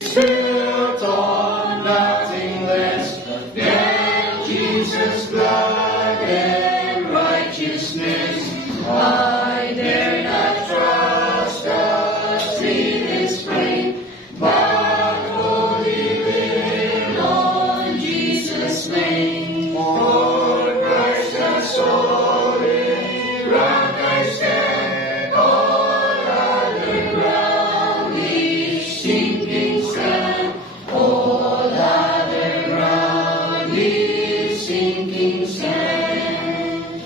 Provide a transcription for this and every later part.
built on nothing less than Jesus' blood and righteousness. I dare not trust the sweetest frame, but wholly live on Jesus' name. For Christ the solid rock I stand, all other ground is sinking sand. All other ground is sinking sand.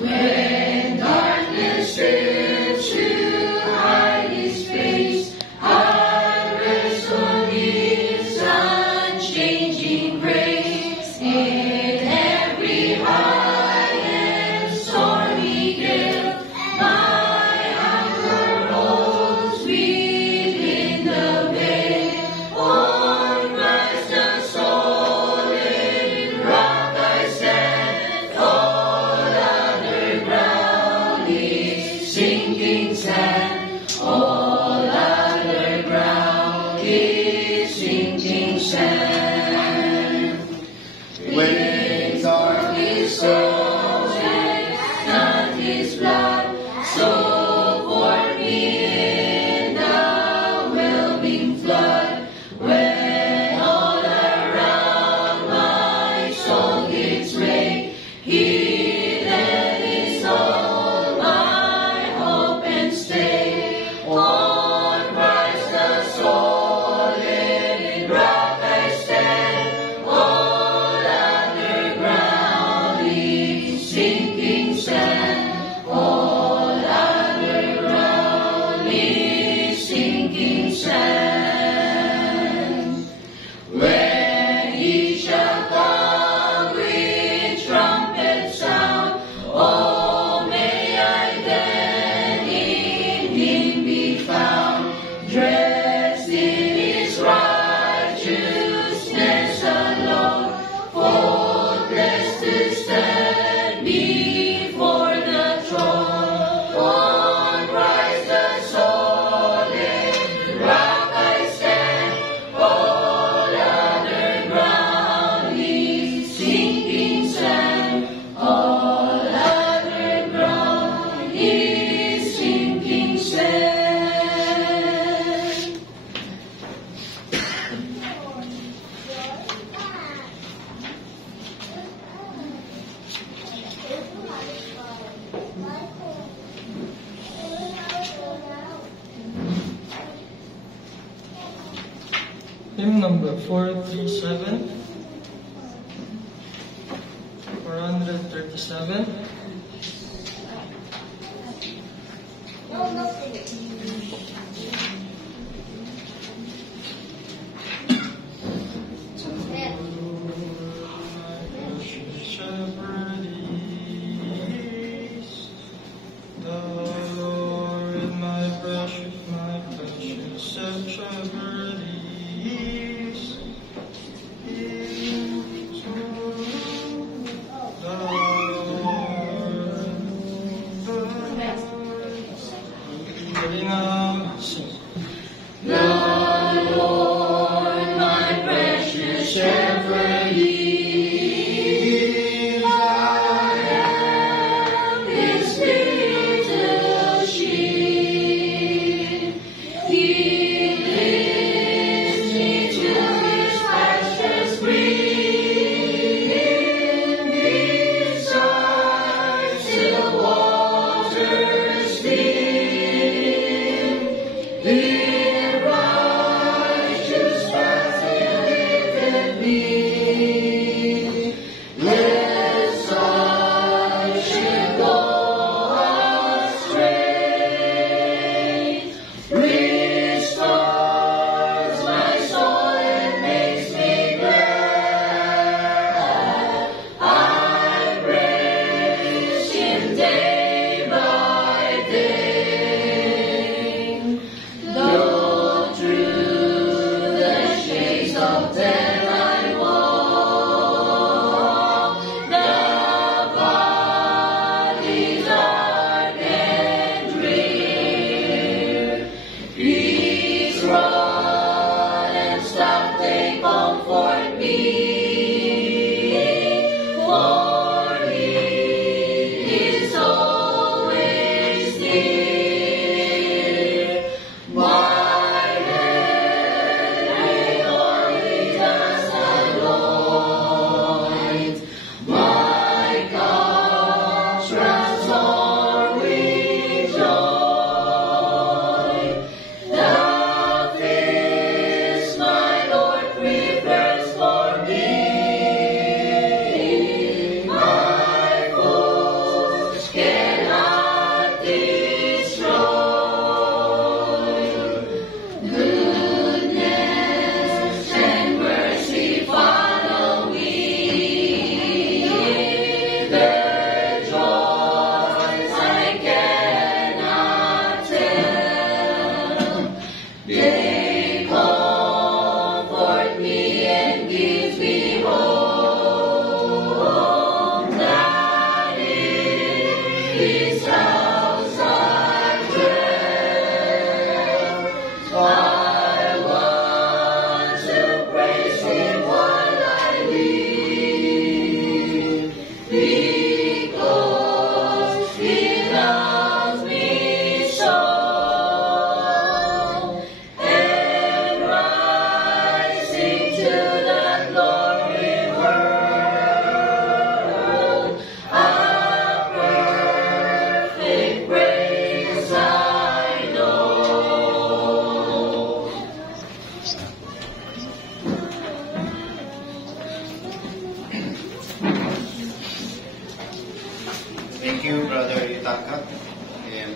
When darkness seems to hide His face, I rest on His unchanging grace. In every high and stormy gale, my anchor holds within the veil. On Christ the solid rock I stand, all other ground is sinking sand. All other ground is sinking sand. When darkness falls and not His blood, so pour me in the whelming flood. When all around my soul gives way, He then is all my hope and stay. On Christ the solid rock I stand, all other ground is sinking sand. All other ground is sinking sand. When He shall come with trumpet sound, oh, may I then in Him be found, dressed in His righteousness alone, faultless to stand before the throne. On Christ the solid rock I stand, all other ground is sinking sand. All other ground is sinking sand. Hymn number 437, 437. Shepherd is the Lord, my precious shepherd is. Galing comfort me, for He is always near. My head with oil does anoint, my cup runs o'er with joy. The feast my Lord prepares for me, my foes cannot destroy. Goodness and mercy follow me, their joys I cannot tell. They comfort me and give me hope that in His house I dwell. I want to praise Him while I live, because He loves me so. And rising to that glory world, a perfect praise I know. Thank you, Brother Itaka. And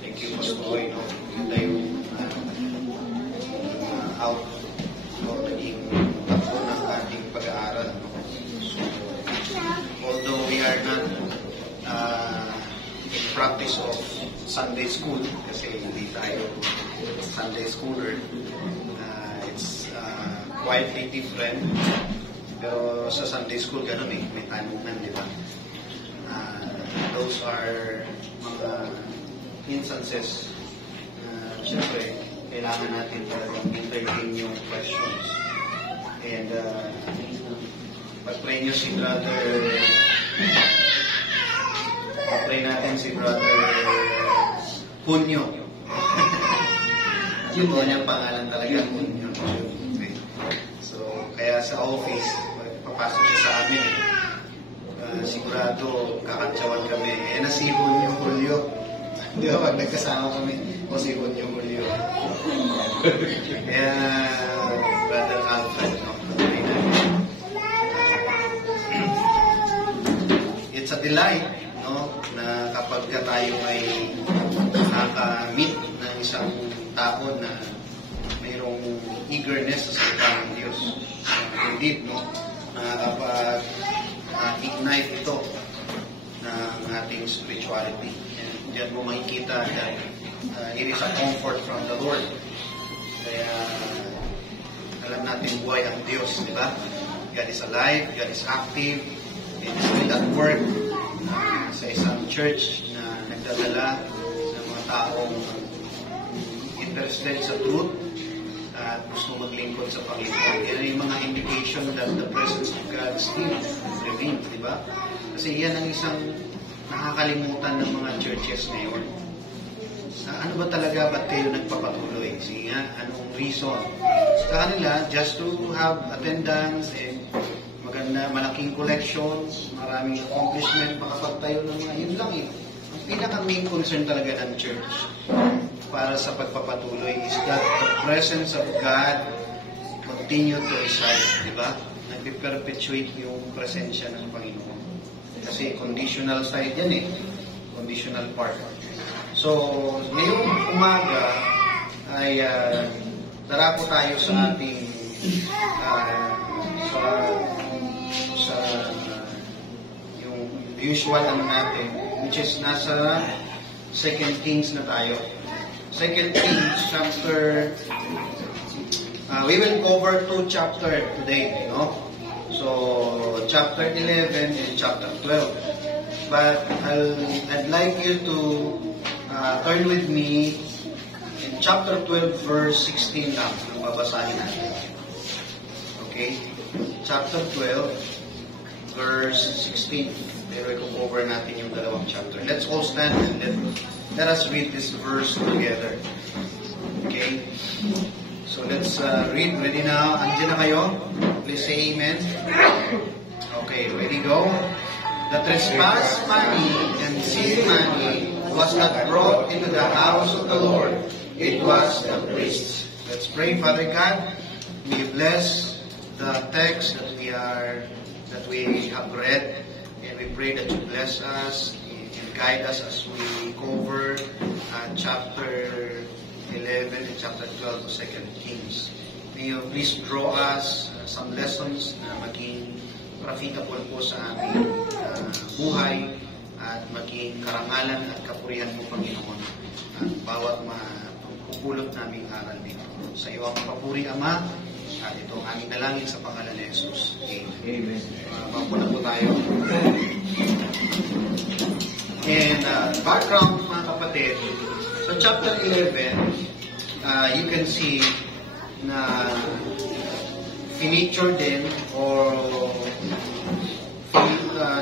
thank you, Pastor Boy. No? Yun tayo out naging takbo ng ating pag-aaral. No? So, although we are not in practice of Sunday school, kasi hindi tayo Sunday schooler, it's quietly different. Pero sa Sunday school, gano'n may tanungan, di ba? Those are mga instances siyempre, kailangan natin talagang entertain yung questions. And pag-pray nyo si Brother natin si Brother Punyo. Yung kanyang pangalan talaga, Punyo. So, kaya sa office, papasok siya sa amin. Sigurado, kakantsawan kami. Nasipon yung Julio. Di ba, pag nagkasama kami, nasipon yung Julio. Kaya, Brother Alfred, no? It's a delight, no? Na kapag tayo ay nakaka-meet ng isang tao na mayroong eagerness sa salita ng Diyos. Indeed, no? Nakakapag-ignite ito ng ating spirituality. And diyan mo makikita that it is a comfort from the Lord. Kaya alam natin buhay ang Diyos, di ba? God is alive, God is active, and is still at work sa isang church na nagdadala ng mga taong interested sa truth at gusto maglingkod sa Panginoon. Yan ay mga indication that the presence of God still remains, di ba? Kasi yan ang isang nakakalimutan ng mga churches ngayon. Ano ba talaga, ba't kayo nagpapatuloy? Sige nga, anong reason? Sa kanila, just to have attendance and maganda, malaking collections, maraming accomplishment, makapagtayo ng mga yun lang eh. Ang pinaka-main concern talaga ng church para sa pagpapatuloy is that the presence of God continue to reside, di ba? Nag-perpetuate yung presensya ng Panginoon. Kasi conditional side yan eh. Conditional part. So, ngayong umaga ay darako tayo sa ating sa yung usual natin, which is nasa 2 Kings na tayo. 2 Kings chapter we will cover 2 chapter today, no? So chapter 11 and chapter 12. But I'd like you to turn with me in chapter 12 verse 16 lang ang babasahin natin. Okay? Chapter 12, verse 16. Pero i-cover natin yung dalawang chapter. Let's all stand and let us read this verse together. Okay? So let's read. Ready na? Andiyan na kayo? Please say amen. Okay, ready, go. The trespass money and sin money was not brought into the house of the Lord. It was the priests. Let's pray. Father God, we bless the text that we have read, and we pray that you bless us and guide us as we cover chapter 11 and chapter 12 of 2 Kings. May you please draw us some lessons na maging profitable po sa aming buhay at maging karangalan at kapurihan mo, Panginoon, at bawat mapupulot naming aral dito. Sa iyo ang papuri, Ama, at ito ang aming dalangin sa pangalan ni Jesus. Amen. Mapuna po tayo. And background, mga kapatid, sa chapter 11, you can see na finiture din or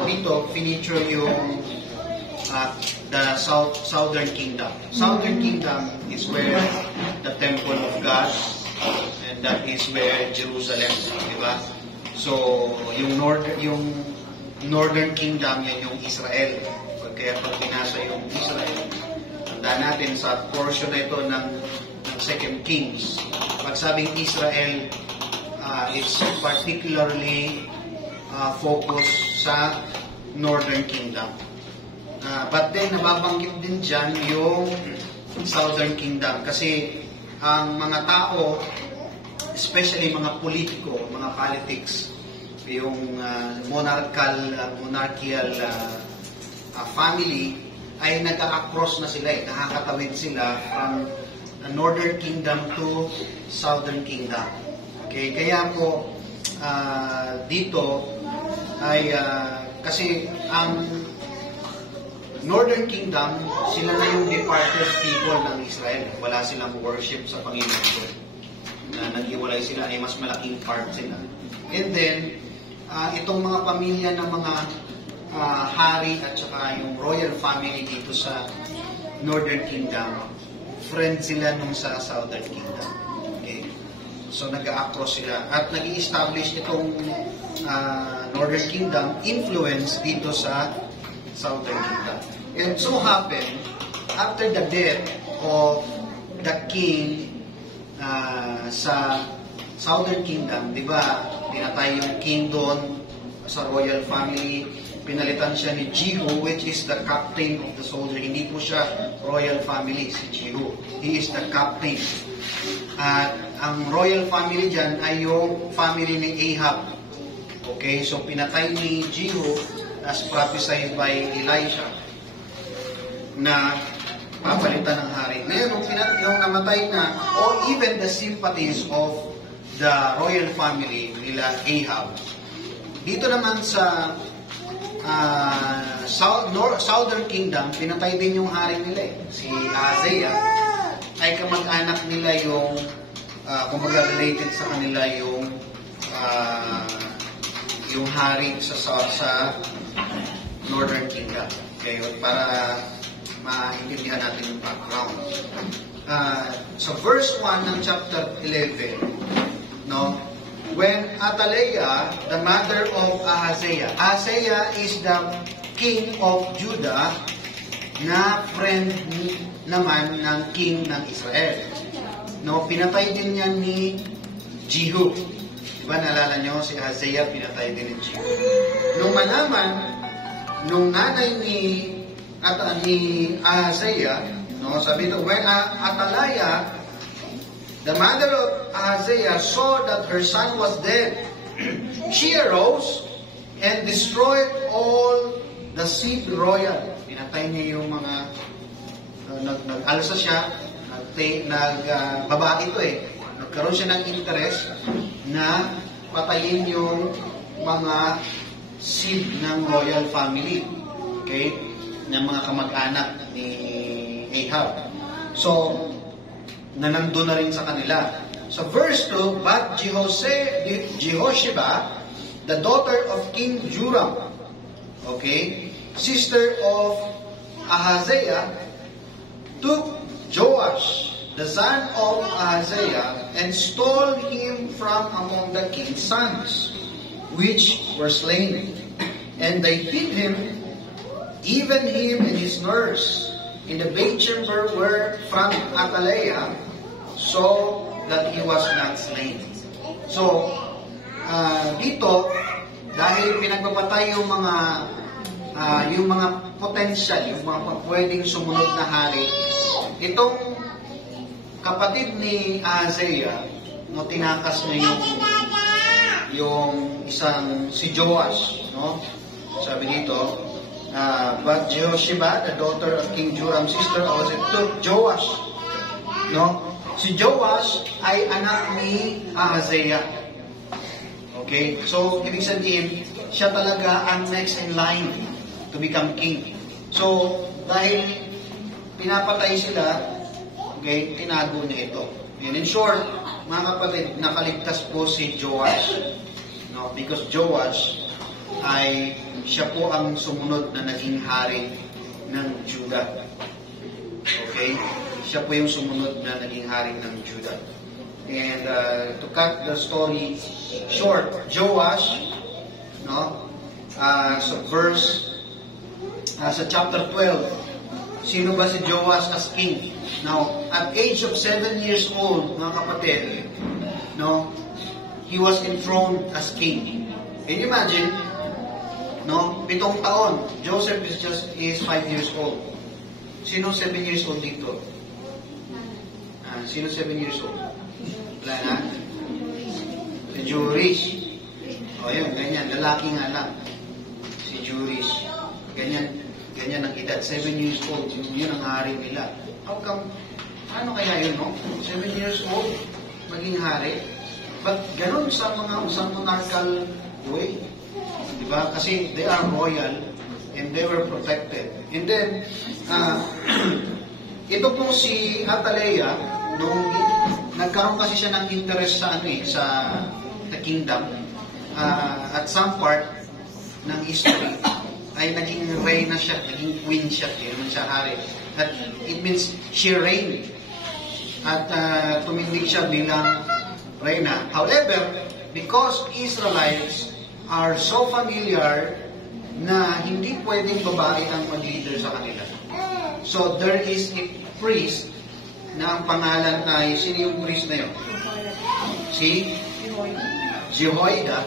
dito finiture yung the southern kingdom. Southern kingdom is where the temple of God, and that is where Jerusalem, di ba? So yung northern kingdom, yan yung Israel. Kaya pag pinasa yung Israel, tandaan natin sa portion na ito ng 2 Kings, pag sabing Israel, it's particularly focused sa Northern Kingdom. But then, nababanggit din dyan yung Southern Kingdom. Kasi ang mga tao, especially mga politiko, mga politics, yung monarchical family, ay nag-a-across na sila, nakakatawid sila from the Northern Kingdom to Southern Kingdom. Okay, kaya po dito ay kasi ang Northern Kingdom, sila na yung departed people ng Israel. Wala silang worship sa Panginoon. Nag-iwalay sila, ay mas malaking part sila. And then, itong mga pamilya ng mga hari at saka yung royal family dito sa Northern Kingdom, friend sila nung sa Southern Kingdom. Okay? So, nag-a-across sila. At nag-i-establish itong Northern Kingdom influence dito sa Southern Kingdom. And so happened, after the death of the king sa Southern Kingdom, di ba, pinatay yung king doon sa royal family, pinalitan siya ni Jehu, which is the captain of the soldier. Hindi po siya royal family, si Jehu. He is the captain. At ang royal family dyan ay yung family ni Ahab. Okay, so pinatay ni Jehu as prophesied by Elisha na papalitan ng hari. Ngayon, yung namatay na, or even the sympathies of the royal family nila Ahab. Dito naman sa Southern Kingdom, pinatay din yung hari nila. Si Ahaziah ay kamag-anak nila yung, kumbaga related sa kanila yung hari sa Northern Kingdom. Okay, para maintindihan natin yung background. Sa verse 1 ng chapter 11, no, when Athaliah, the mother of Ahaziah is the king of Judah, na friend naman ng king ng Israel. No, pinatay din niya ni Jehu. Diba, naalala nyo, si Ahaziah pinatay din ni Jehu. Nung malaman, nung nanay ni Ahaziah, no, sabi ito, when Athaliah, the mother of Ahaziah, saw that her son was dead, she arose and destroyed all the seed royal. Pinatay niya yung mga, nag-alsa siya, babae ito nagkaroon siya ng interest na patayin yung mga seed ng royal family. Okay? Ng mga kamag-anak ni Ahab. So, nanando na rin sa kanila. Sa verse 2, but Jehosheba, the daughter of King Joram, okay, sister of Ahaziah, took Joash, the son of Ahaziah, and stole him from among the king's sons, which were slain. And they hid him, even him and his nurse, in the bedchamber where from Athaliah, so that he was not slain. So, dito, dahil pinagpapatay yung mga potential, yung mga pwedeng sumunod na hari, itong kapatid ni Ahaziah, no, tinakas niya yung isang si Joash, no? Sabi dito, but Jehosheba, the daughter of King Joram, sister of Joash, no? Si Joash ay anak ni Ahaziah. Okay? So, ibig sabihin, siya talaga ang next in line to become king. So, dahil pinapatay sila, okay, tinago niya ito. And in short, mga kapatid, nakaligtas po si Joash. No? Because Joash ay siya po ang sumunod na naging hari ng Judah. Okay? Siya po yung sumunod na naging hari ng Judah. And to cut the story short, Joash, no, sa chapter 12, sino ba si Joash as king? Now, at age of 7 years old, mga kapatid, no, he was enthroned as king. Can you imagine? No, 7 taon. Joseph is 5 years old. Sino 7 years old dito? Sino 7 years old? Wala na? Si Jurish. O yun, ganyan. Lalaki nga lang. Si Jurish. Ganyan ang edad. 7 years old. Yun ang hari nila. How come? Ano kaya yun, no? 7 years old, maging hari. But ganun sa monarchical way. Diba? Kasi they are royal and they were protected. And then, ito pong si Athaliah, nung nagkaroon kasi siya ng interest sa sa the kingdom, at some part ng history ay naging reyna siya, naging queen siya, yun siya hari. At it means she reigned. At tumindig siya bilang reyna. However, because Israelites are so familiar na hindi pwedeng babae ang mag-leader sa kanila. So there is a priest na ang pangalan ay, sino yung priest na yun? Si Jehoiada.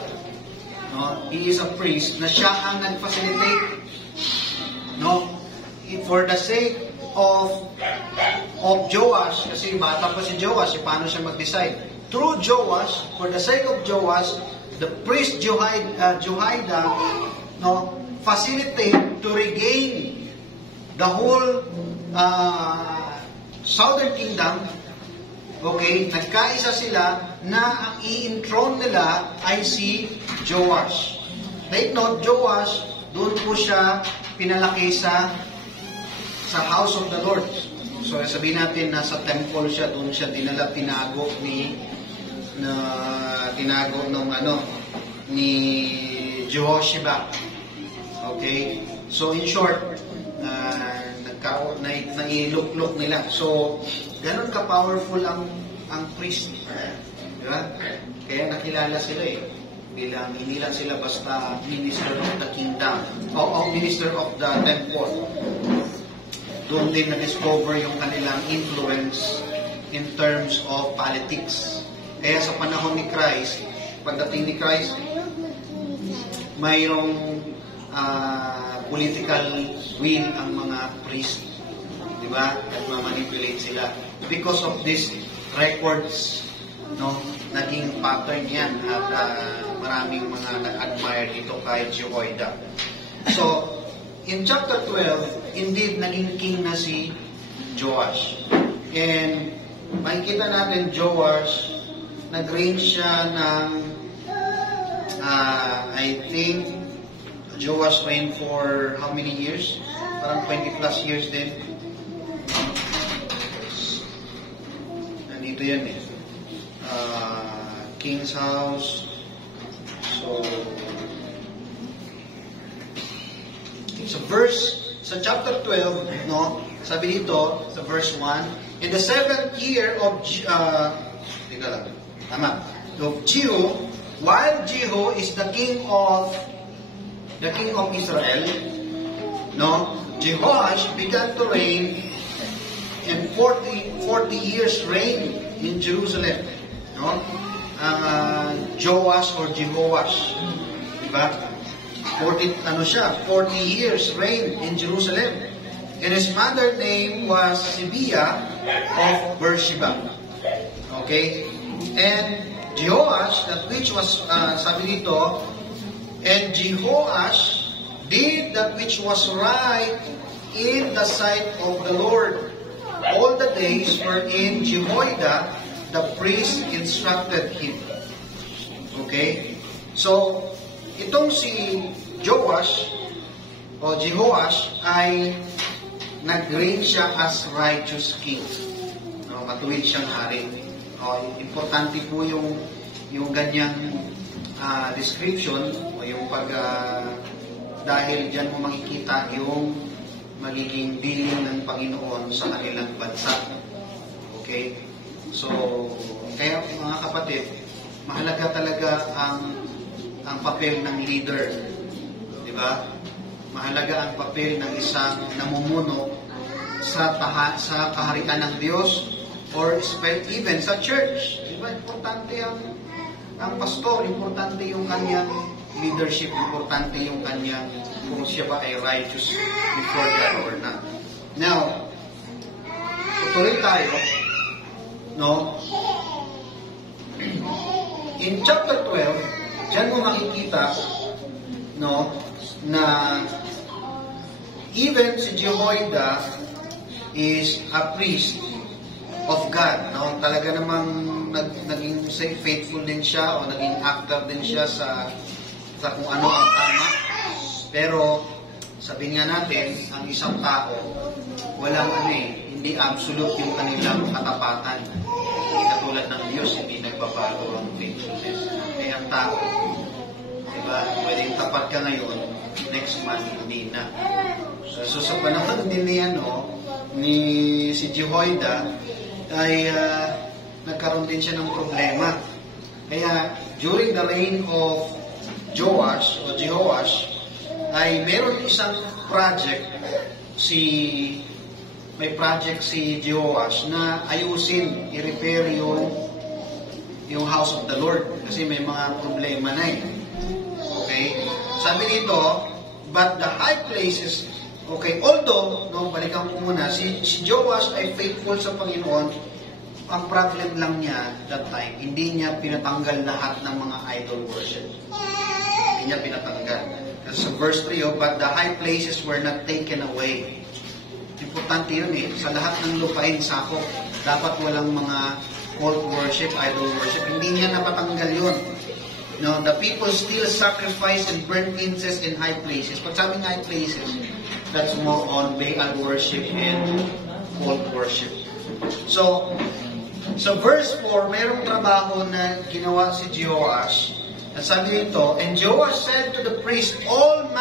No? He is a priest na siya ang nag-facilitate. No? For the sake of Joash, kasi bata pa si Joash, paano siya mag-decide? Through Joash, for the sake of Joash, the priest Jehoiada, no, facilitate to regain the whole southern kingdom. Okay, nagkaisa sila na ang i-enthrone nila ay si Joash. Take note, Joash, doon po siya pinalaki sa house of the Lord. So sabihin natin nasa temple siya, doon siya dinala, tinago ni Jehosheba. Okay? So in short, nailuklok nila. So, ganun ka-powerful ang priest. Diba? Kaya nakilala sila bilang hindi lang sila basta minister of the kingdom o minister of the temple. Doon din na-discover yung kanilang influence in terms of politics. Kaya sa panahon ni Christ, pagdating ni Christ, mayroong political will ang mga priest, di ba? At ma-manipulate sila. Because of these records, no, naging pattern yan at maraming mga nag-admire dito kay Jehoiada. So, in chapter 12, indeed, naging king na si Joash. And makikita natin, Joash, nag-reign siya ng, I think, Joash reigned for how many years? Parang 20 plus years din. Nandito yan king's house. So, sa chapter 12, no, sabi dito, sa verse 1, in the 7th year of Jehu, while Jehu is the king of Israel, no, Jehoash began to reign, and 40 years reign in Jerusalem, no? Joash or Jehoash, diba? 40 years reign in Jerusalem. And his mother name was Zibiah of Beersheba. Okay? And Jehoash, that which was, sabi dito, and Jehoash did that which was right in the sight of the Lord all the days wherein Jehoiada the priest instructed him. Okay? So, itong si Joash o Jehoash ay nag-reign siya as righteous king. No, matuwid siyang hari. Importante po yung ganyang description o yung dahil diyan mo makikita yung magiging dealing ng Panginoon sa kanilang bansa. Okay? So, kaya mga kapatid, mahalaga talaga ang papel ng leader. Di ba? Mahalaga ang papel ng isang namumuno sa kaharian ng Diyos or even sa church. Di ba? Importante ang pastor, importante yung kanyang leadership, importante yung kanyang kung siya ba ay righteous before God or not. Now, tutuloy tayo, no? In chapter 12, diyan mo makikita, no, na even si Jehoiada is a priest of God, no? Talaga namang naging faithful din siya o naging active din siya sa kung ano ang tama. Pero sabi nga natin, ang isang tao walang hindi absolute yung kanilang katapatan. Hindi katulad ng Diyos, hindi nagbabago ang faithfulness. Kaya ang tao, diba, pwedeng tapat ka ngayon, next month hindi na. So sa panahon din ni si Jehoiada ay nagkaroon din siya ng problema. Kaya during the reign of Joash o Jehoash ay meron isang project may project si Jehoash na ayusin, i-repair yung house of the Lord kasi may mga problema na Okay? Sabi dito, but the high places, okay, although, balikan ko muna, si Joash ay faithful sa Panginoon, ang problem lang niya that time, hindi niya pinatanggal lahat ng mga idol worship. Hindi niya pinatanggal. Kasi sa verse 3, but the high places were not taken away. Importante yun sa lahat ng lupain sakop, dapat walang mga cult worship, idol worship. Hindi niya napatanggal yun. No, the people still sacrifice and burn incense in high places. Pag sabing high places, that's more on Baal worship and cult worship. So verse 4, mayroong trabaho na ginawa si Jehoash. At sabi nito, and Joash said to the priest, all the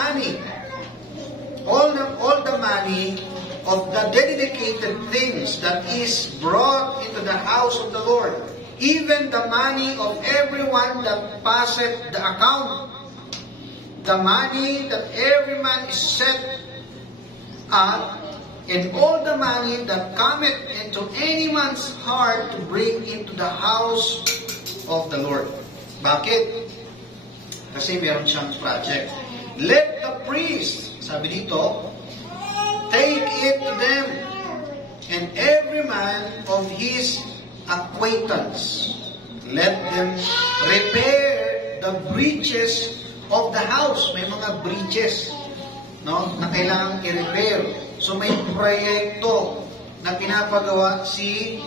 money of the dedicated things that is brought into the house of the Lord, even the money of everyone that passeth the account, the money that every man is set up, and all the money that cometh into any man's heart to bring into the house of the Lord. Bakit? Kasi meron siyang project. Let the priest, sabi dito, take it to them, and every man of his acquaintance, let them repair the breaches of the house. May mga breaches, no, na kailangang i-repair. So may proyekto na pinapagawa si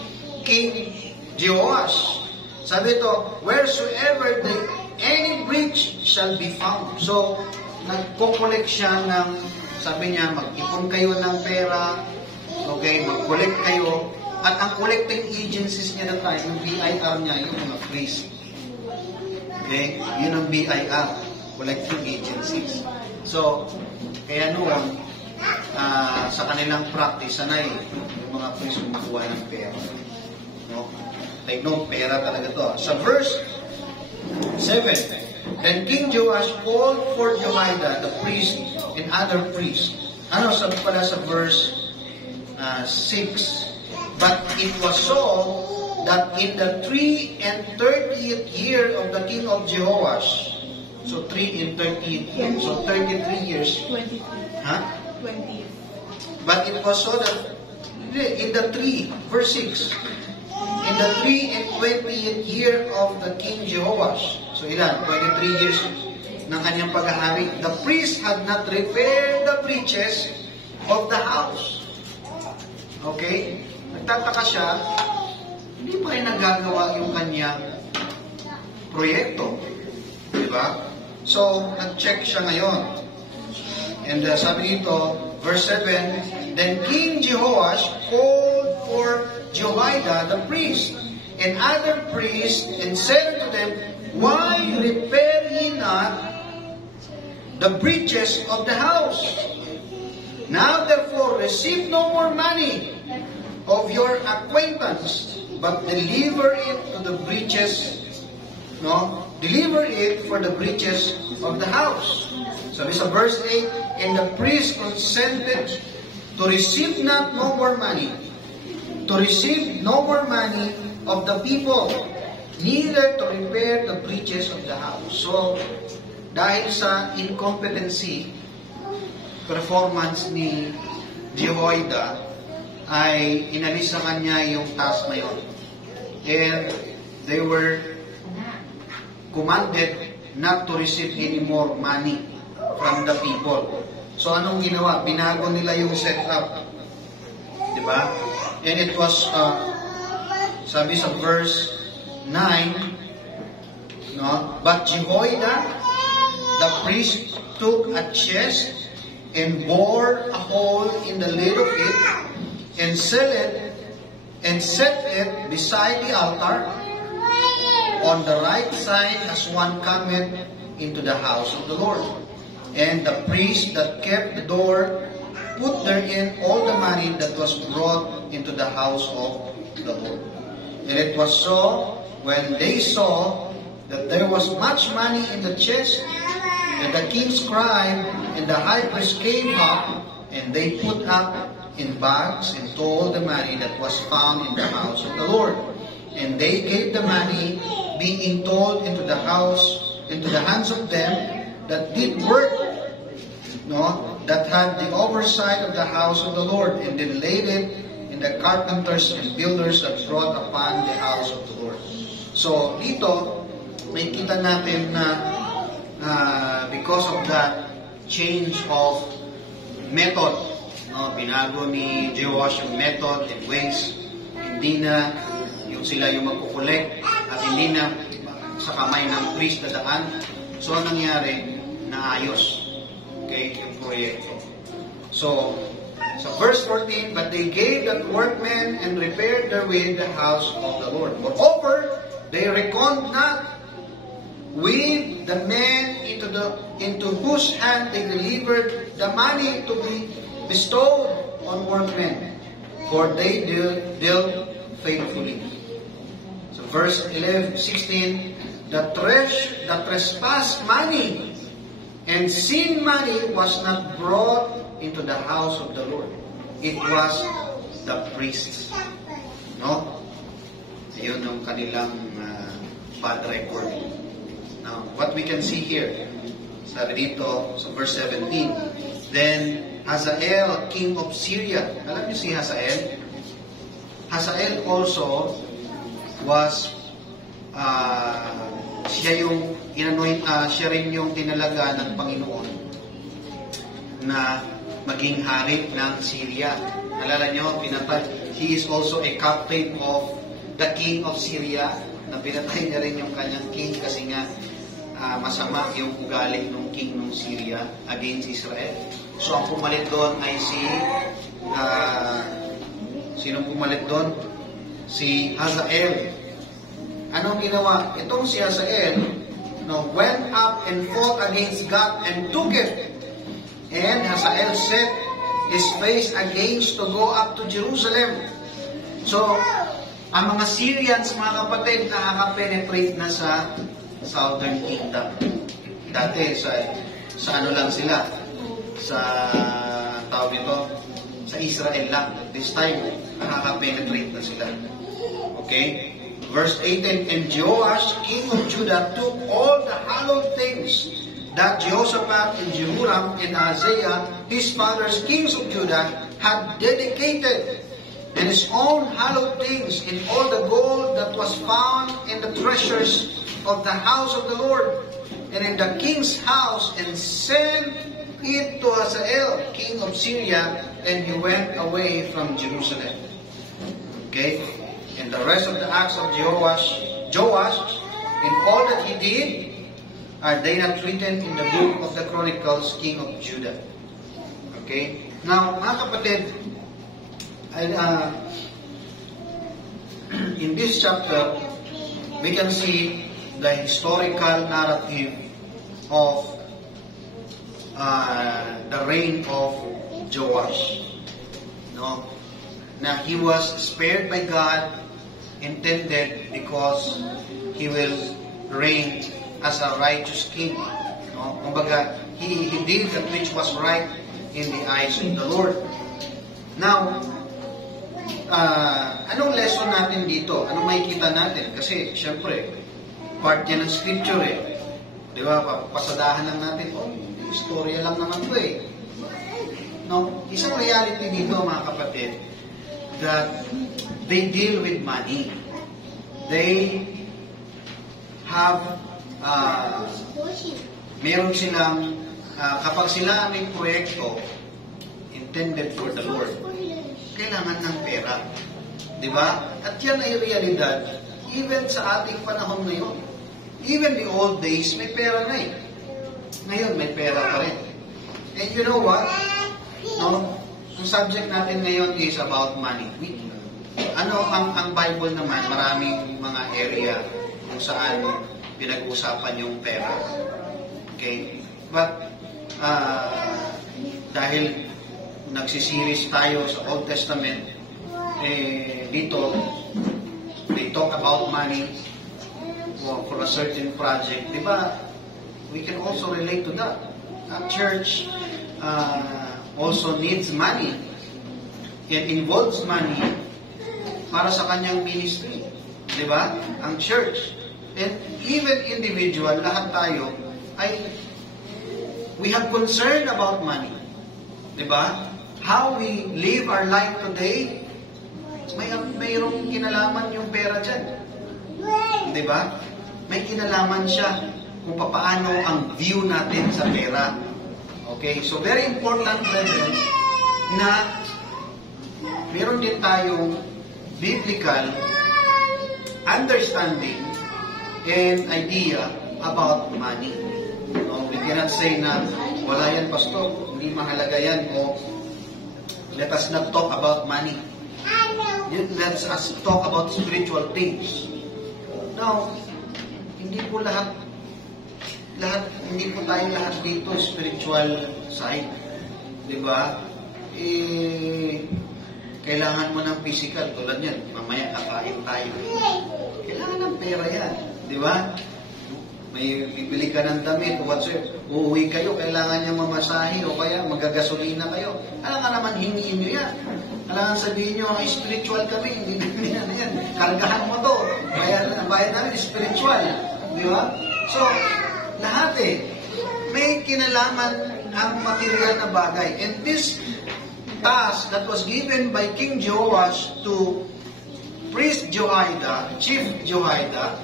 King Jehoash. Sabi ito, wheresoever any breach shall be found. So, nagko-collect siya ng, sabi niya, mag-ipon kayo ng pera, okay, mag-collect kayo, at ang collecting agencies niya na tayo, yung BIR niya, yung mga priest. Okay? Yun ang BIR, collecting agencies. So, kaya noon, sa kanilang practice, sanay yung mga priest kumukuha ng pera. No? Take note, pera talaga to. Sa verse 7, Then King Joash called for Jehoiada, the priest, and other priests. Ano sabi pala sa verse 6? But it was so that in the 30th year of the king of Jehoash, so 3 and 30th year, so 33 years. 23. Huh? 20. But it was so that in the 3, verse 6, in the 3 and 20th year of the king Jehoash, so ilan? 23 years ng kanyang paghahari, the priest had not repaired the breaches of the house. Okay? Nagtataka siya, hindi pa rin nagagawa yung kanyang proyekto. Diba? So, nag-check siya ngayon. And sabi dito, verse 7, Then King Jehoash called for Jehoiada the priest and other priests and said to them, Why repair ye not the breaches of the house? Now therefore receive no more money of your acquaintance, but deliver it to the breaches, deliver it for the breaches of the house. So this is verse 8, and the priest consented to receive no more money of the people, neither to repair the breaches of the house. So, dahil sa incompetency, performance ni Jehoiada, ay inalis sa kanya yung task na yun. And they were commanded not to receive any more money from the people. So, anong ginawa? Binago nila yung setup. Diba? And it was, sabi sa verse 9, But Jehoiada, the priest, took a chest and bore a hole in the lid of it and set it beside the altar on the right side as one cometh into the house of the Lord. And the priest that kept the door put therein all the money that was brought into the house of the Lord. And it was so, when they saw that there was much money in the chest, and the king's scribe and the high priest came up, and they put up in bags and told the money that was found in the house of the Lord. And they gave the money, being told, into the house, into the hands of them that did work, that had the oversight of the house of the Lord, and then laid it in the carpenters and builders that brought upon the house of the Lord. So, dito, may kita natin na because of that change of method, binago ni Jehoash yung method and ways, hindi na yung sila yung magkukolekt at hindi na sa kamay ng priest na daan. So, ang nangyari, naayos. Okay, yung proyekto. So, sa verse 14, But they gave that workmen and repaired therewith the house of the Lord. Moreover, they reckoned not with the men into whose hand they delivered the money to be bestowed on workmen, for they dealt faithfully. So verse 16, the trespass money and sin money was not brought into the house of the Lord. It was the priests. Yun ang kanilang bad record. Now, what we can see here, sabi dito sa verse 17, Then Hazael, king of Syria. Alam niyo si Hazael? Hazael also was siya rin yung tinalaga ng Panginoon na maging hari ng Syria. Alala nyo, he is also a captain of the king of Syria, na pinatay niya rin yung kanyang king kasi nga masama yung ugali ng king ng Syria against Israel. So ang pumalit doon ay sino pumalit doon? Si Hazael. Anong ginawa? Itong si Hazael, went up and fought against God and took it. And Hazael set his face against to go up to Jerusalem. So, ang mga Syrians, mga kapatid, nakaka-penetrate na sa Southern Kingdom. Dati, sa ano lang sila, sa tawag ito, sa Israel lang. This time, nakaka-penetrate na sila. Okay? Verse 18, and Joash, king of Judah, took all the hallowed things that Jehoshaphat and Jehoram and Ahaziah, his fathers, kings of Judah, had dedicated, and his own hallowed things, in all the gold that was found in the treasures of the house of the Lord, and in the king's house, and sent it to Hazael, king of Syria, and he went away from Jerusalem. Okay? And the rest of the acts of Joash, and all that he did, are they not written in the book of the Chronicles, king of Judah? Okay? Now, mga kapatid, in this chapter, we can see the historical narrative of the reign of Joash. No? Now, he was spared by God, intended because he will reign as a righteous king. No? Kumbaga, he did that which was right in the eyes of the Lord. Now, anong lesson natin dito? Anong makikita natin? Kasi, syempre, part yan ng scripture eh. Di ba? Pasadahan lang natin, istorya lang naman ito eh. No? Isang reality dito, mga kapatid, that they deal with money. They have, meron silang, kapag sila may proyekto intended for the Lord, kailangan ng pera. Di ba? At yan ay realidad even sa ating panahon ngayon. Even the old days, may pera na eh. Ngayon, may pera pa rin. And you know what? No? Ang subject natin ngayon is about money. Ang Bible naman, maraming mga area kung saan pinag-usapan yung pera. Okay? But, dahil nagsisiris tayo sa Old Testament, dito, they talk about money for a certain project. Di ba? We can also relate to that. A church also needs money. It involves money para sa kanyang ministry. Di ba? Ang church. And even individual, lahat tayo, we have concern about money. Di ba? How we live our life today, mayroong kinalaman yung pera dyan. Di ba? May kinalaman siya kung paano ang view natin sa pera. Okay? So, very important, brethren, na meron din tayong biblical understanding and idea about money. No? We cannot say na, wala yan, pastor, hindi mahalaga yan, o let us not talk about money. Let us talk about spiritual things. Now, hindi po hindi po tayo lahat dito spiritual side. Di ba? Kailangan mo ng physical, tulad yan, mamaya kakain tayo. Kailangan ng pera yan. Di ba? May bibili ka ng damit, whatsoever. Uuwi kayo, kailangan niya mamasahe o kaya magagasolina kayo. Kailangan naman hingiin nyo yan. Kailangan sabihin nyo, spiritual kami, hindi na yan. Kargahan mo to. Bayad namin, spiritual. Di ba? So, lahat may kinalaman ang material na bagay. And this task that was given by King Joash to priest Jehoiada, chief Jehoiada,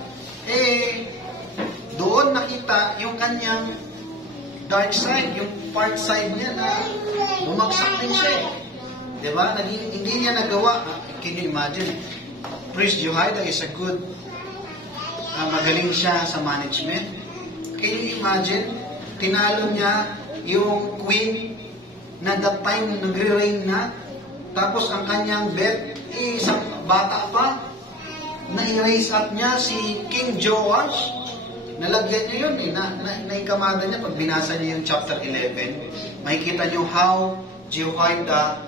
doon nakita yung kanyang dark side, yung part side niya na bumagsak din siya Diba? Hindi niya nagawa. Can you imagine? Priest Jehoiada is a good, magaling siya sa management. Can you imagine? Tinalo niya yung queen na that time nagre-reign na, tapos ang kanyang bet, isang bata pa, na i-raise up niya si King Joash, nalagyan niyo yun eh. Naikamada niya, pag binasa niyo yung chapter 11, makikita niyo how Jehoiada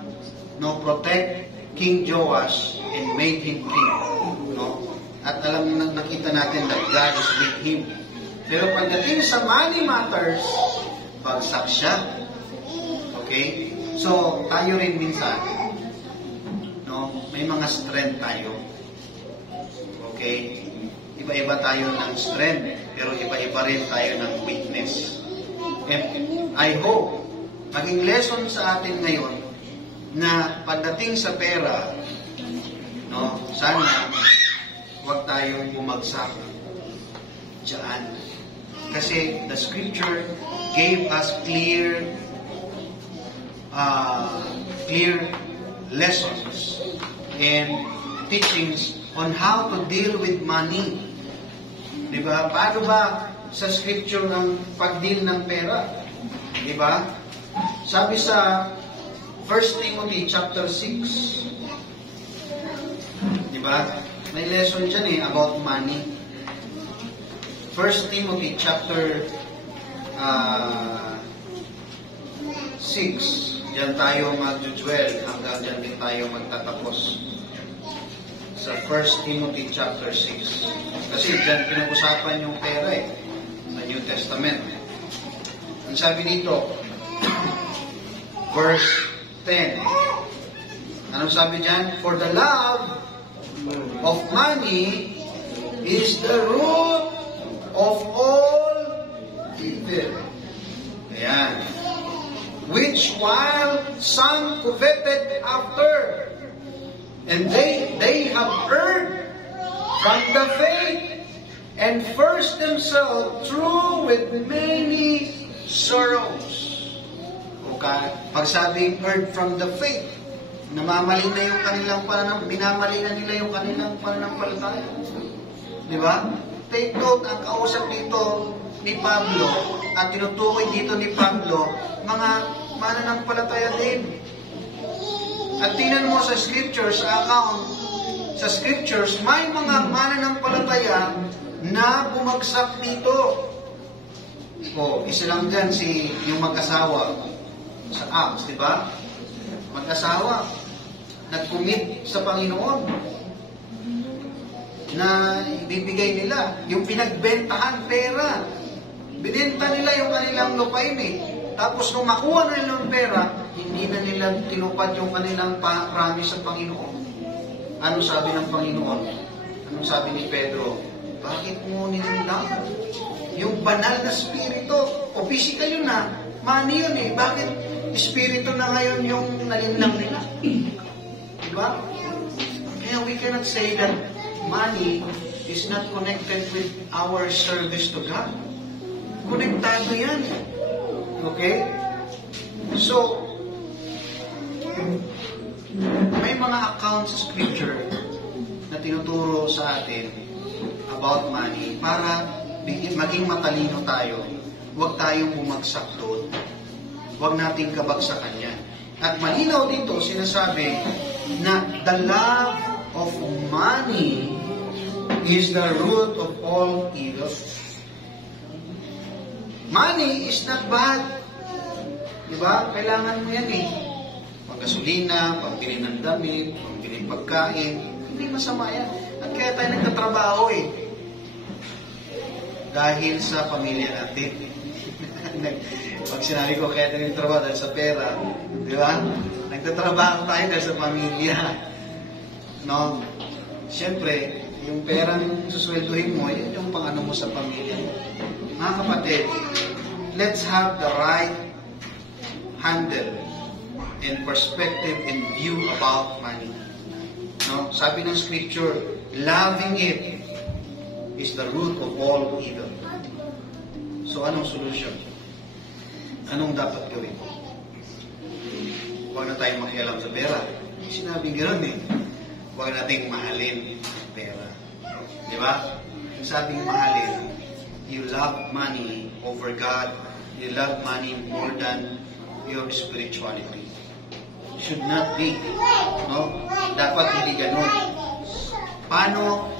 protect King Joash and made him king. At nakita natin that God is with him. Pero pagdating sa money matters, bagsak siya. Okay? So, tayo rin minsan, may mga strength tayo. Okay? Iba-iba tayo ng strength, pero iba-iba rin tayo ng weakness. And I hope, maging lesson sa atin ngayon, na pagdating sa pera, sana, huwag tayong bumagsak dyan. Kasi the scripture gave us clear lessons and teachings on how to deal with money. Diba? Paano ba sa scripture ng pag-deal ng pera? Diba? Sabi sa 1 Timothy chapter 6, diba? May lesson dyan about money. 1 Timothy chapter 6. Diyan tayo mag-dwell hanggang dyan din tayo magtatapos. Sa 1 Timothy chapter 6. Kasi dyan pinag-usapan yung pera sa New Testament. Ang sabi dito, verse 10. Anong sabi dyan? For the love of money is the root of all evil. Ayan. Which while some coveted after, and they have erred from the faith, and first themselves through with many sorrows. Okay? Pag sabing erred from the faith, namamali na yung kanilang minamali na nila yung kanilang pananampalataya. Di ba? Take note, ang kausap dito ni Pablo, at tinutukoy dito ni Pablo, mga mananampalataya din. At tingnan mo sa scriptures, sa scriptures, may mga mananampalataya na bumagsak dito. Isa lang dyan, yung mag-asawa sa Acts, di ba? Mag-asawa, nag-commit sa Panginoon, na ibibigay nila, yung pinagbentahan pera. Binenta nila yung kanilang lupain Tapos nung makuha na nila yung pera, hindi na nila tinupad yung kanilang promise sa Panginoon. Ano sabi ng Panginoon? Anong sabi ni Pedro? Bakit mo nilinlang? Yung banal na spirito, o physical yun money yun Bakit spirito na ngayon yung nalinlang nila? Diba? Kaya we cannot say that money is not connected with our service to God. Konektado yan. Okay? So, may mga accounts sa scripture na tinuturo sa atin about money para maging matalino tayo. Huwag tayong bumagsak doon. Huwag nating kabagsakan yan. At malinaw dito, sinasabi na the love of money is the root of all evil. Money is not bad. Diba? Kailangan mo yan Paggasolina, pambili ng damit, pambili ng pagkain, hindi masama yan. At kaya tayo nagtatrabaho dahil sa pamilya natin. Pag sinabi ko kaya tayo nagtatrabaho dahil sa pera, di ba? Nagtatrabaho tayo dahil sa pamilya. Siyempre, yung perang susweldohin mo, yun yung pang-ano mo sa pamilya. Mga kapatid, let's have the right handle and perspective and view about money. Sabi ng scripture, loving it is the root of all evil. So, anong solution? Anong dapat gawin? Huwag na tayong makialam sa pera. Sinabi gano'n Huwag nating mahalin ang pera. Di ba? Yung sabing mahalin, you love money over God. You love money more than your spirituality. Should not be. Dapat hindi ganun. Paano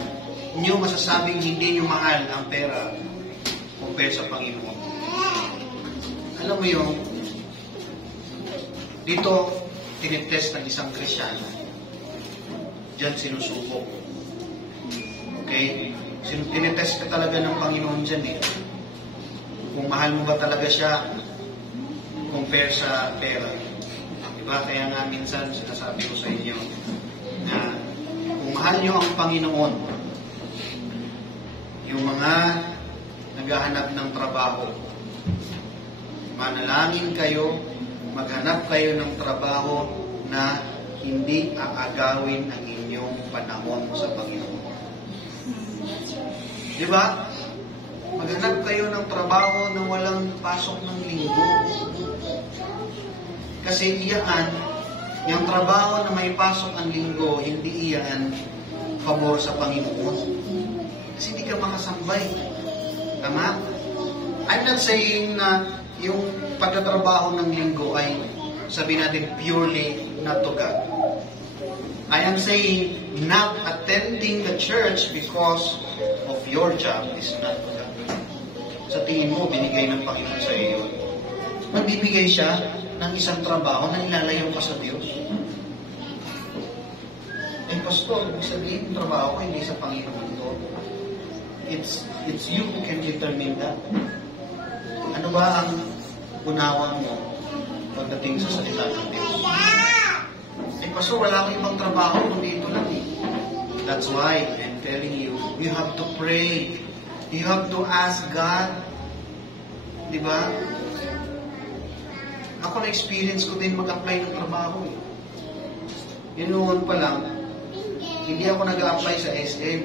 nyo masasabing hindi nyo mahal ang pera? compare sa Panginoon. Alam mo yung, dito, tinitest ng isang Kristyano. Diyan sinusubok. Okay? Tinitest ka talaga ng Panginoon dyan eh. Kung mahal mo ba talaga siya, compare sa pera. Diba? Kaya nga minsan sinasabi ko sa inyo na kung mahal nyo ang Panginoon, yung mga naghahanap ng trabaho, manalangin kayo, maghanap kayo ng trabaho na hindi aagawin ang inyong panahon sa Panginoon. Di ba? Maghanap kayo ng trabaho na walang pasok ng linggo. Kasi iyan, yung trabaho na may pasok ang linggo, hindi iyan pabor sa Panginoon. Kasi hindi ka makasambay. Tama? I'm not saying na yung pagtatrabaho ng linggo ay sabihin natin purely not to God. I am saying not attending the church because of your job is not to God. Sa tingin mo, binigay ng Panginoon sa iyo. Magbibigay siya ng isang trabaho na nilalayo ka sa Diyos. Eh, Pastor, ibig sabihin, yung trabaho ko hindi sa Panginoon to. It's you who can determine that. Ano ba ang unawa mo pagdating sa salita ng Diyos? Eh, Pastor, wala akong ibang trabaho kundi ito lang eh. That's why I'm telling you, you have to pray. You have to ask God. Diba? Ako na-experience ko din mag-apply ng trabaho eh. Yun noon pa lang, hindi ako nag-a-apply sa SM.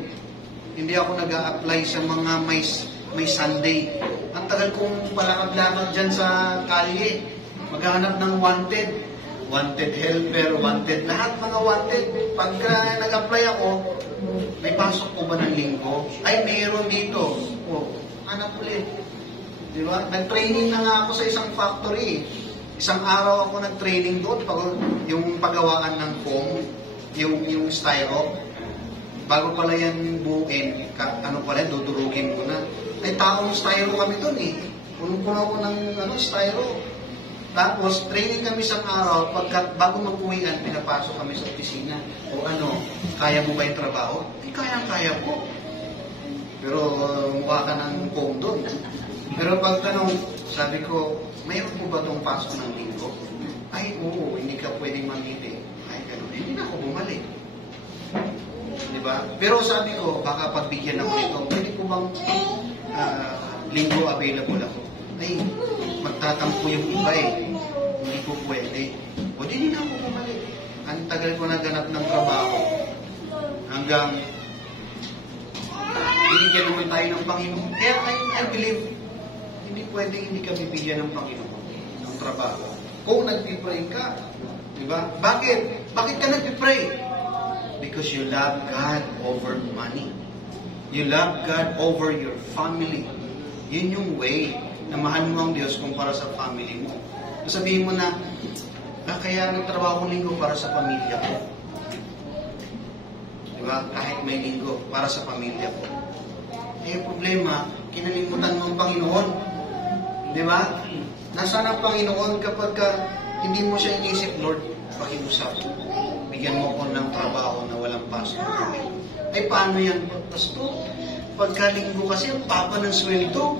Hindi ako nag-a-apply sa mga may Sunday. Ang tagal kong palakad-lakad dyan sa kalye. Maghanap ng wanted helper, wanted, lahat mga wanted. Pagka nag-apply ako, may pasok po ba ng linggo? Ay, mayroon dito. O, hanap ulit. Diba? Nag-training na nga ako sa isang factory. Isang araw ako nag-training doon. Yung paggawaan ng foam, yung styro. Bago pala yan buuin, dudurugin mo na. Ay, taong styro kami doon eh. Punong-puno ako ng styro. Tapos, training kami isang araw, bago mag-uwian, pinapasok kami sa opisina. O kaya mo ba yung trabaho? Hindi kaya ko. Pero mukha ka ng foam doon. Pero pag sabi ko, mayroon po ba itong pasok ng linggo? Ay, oo, hindi ka pwedeng mamili. Ay, gano'n. Hindi na ako bumalik. Diba? Pero sabi ko, baka pagbigyan ako nito, pwede ko bang linggo available ako? Ay, magtatampo yung iba eh. Hindi ko pwede. O, hindi na ako bumalik. Ang tagal ko naganap ng trabaho. Hanggang binigyan naman tayo ng Panginoon. Kaya I believe, hindi pwedeng hindi ka bibigyan ng Panginoon ng trabaho. Kung nagpipray ka, di ba? Bakit? Bakit ka nagpipray? Because you love God over money. You love God over your family. Yun yung way na mahal mo ang Diyos kumpara sa family mo. Sabihin mo na, kaya nagtrabaho ko linggo para sa pamilya ko. Di ba? Kahit may linggo, para sa pamilya ko. Eh, problema, kinalimutan mo ang Panginoon. Di ba? Nasaan ang Panginoon kapag hindi mo siya inisip, Lord, pakiusap. Bigyan mo ko ng trabaho na walang pasok. Ay, paano yan? Pastor, pagkalinggo kasi ang papa ng sweldo.